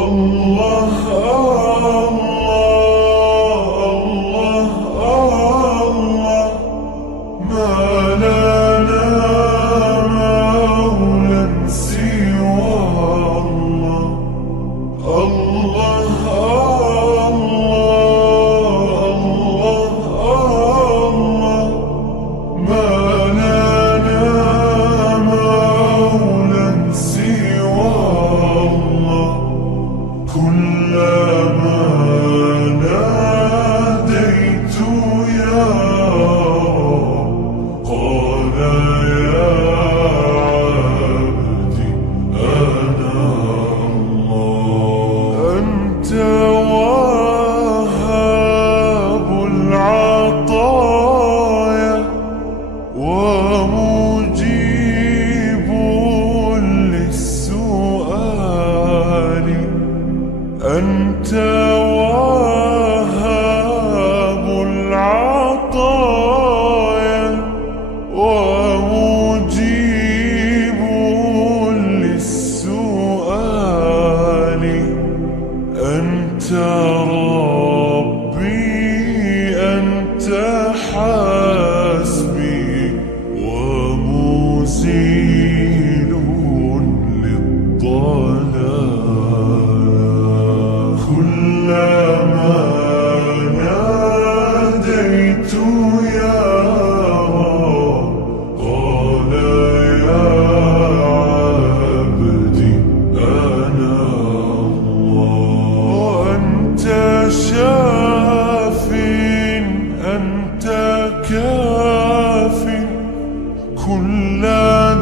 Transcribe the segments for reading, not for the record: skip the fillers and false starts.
الله الله الله الله ما لنا مولى سوى الله. الله الله الله ما لنا مولى سوى الله. كلما ناديت يا رب قال يا عبدي أنا الله. أنت وهاب العطايا ومجيب للسؤال. أنت وهاب العطايا ومجيب للسؤال. أنت ربي أنت حسبي ومزيل للضلال. كلما ناديت يا رب قال يا عبدي أنا الله. وأنت شاف أنت كاف كل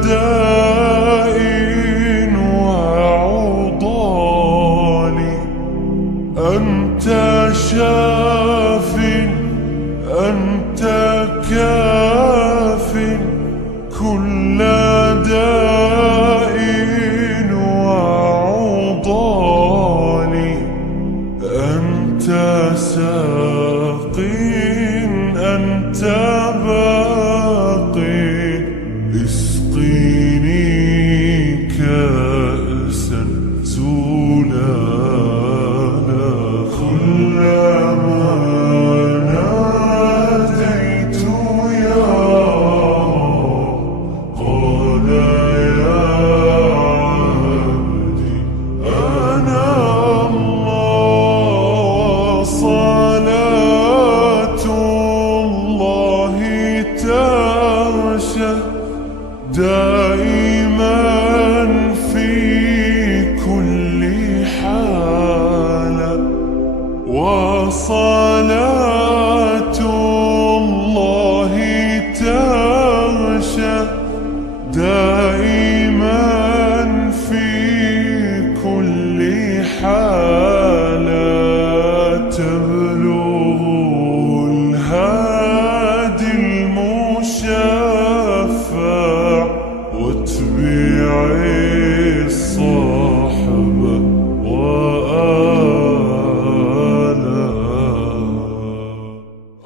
داء وعضال. أنت شاف أنت كاف كل داء وعضال. أنت ساق أنت باقي اسقيني كأسا زلالا. كلما ناديت يا رب قال يا عبدي أنا الله. صلاة الله تغشى دائما في كل حال. وصلاة الله تغشى دائما في كل حال. تبلغ الهادي المشفع واتبع الصحب وآله.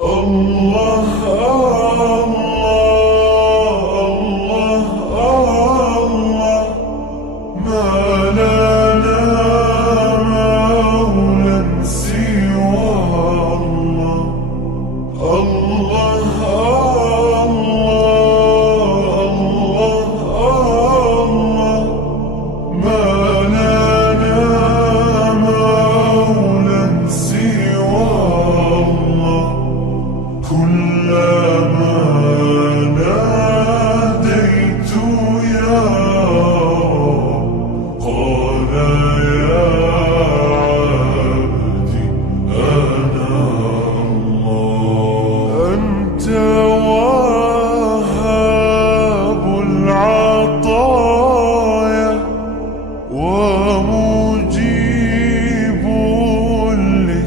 الله الله الله ما لنا مولى سوى الله. الله الله الله ما لنا مولى سوى الله. كلما ناديت يا رب قال يا عبدي أنا الله. أنت وهاب العطايا ومجيب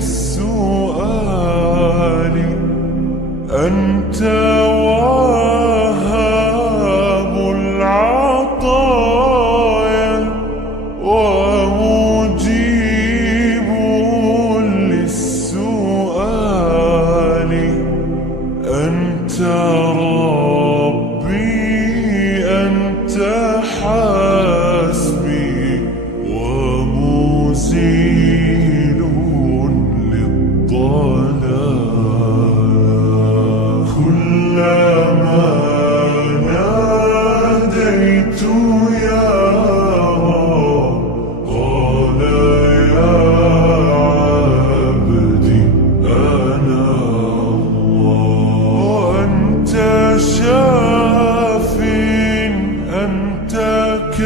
للسؤال. أنت وهاب العطايا ومجيب للسؤال. أنت ربي أنت حسبي ومزيل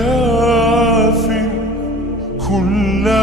كاف كل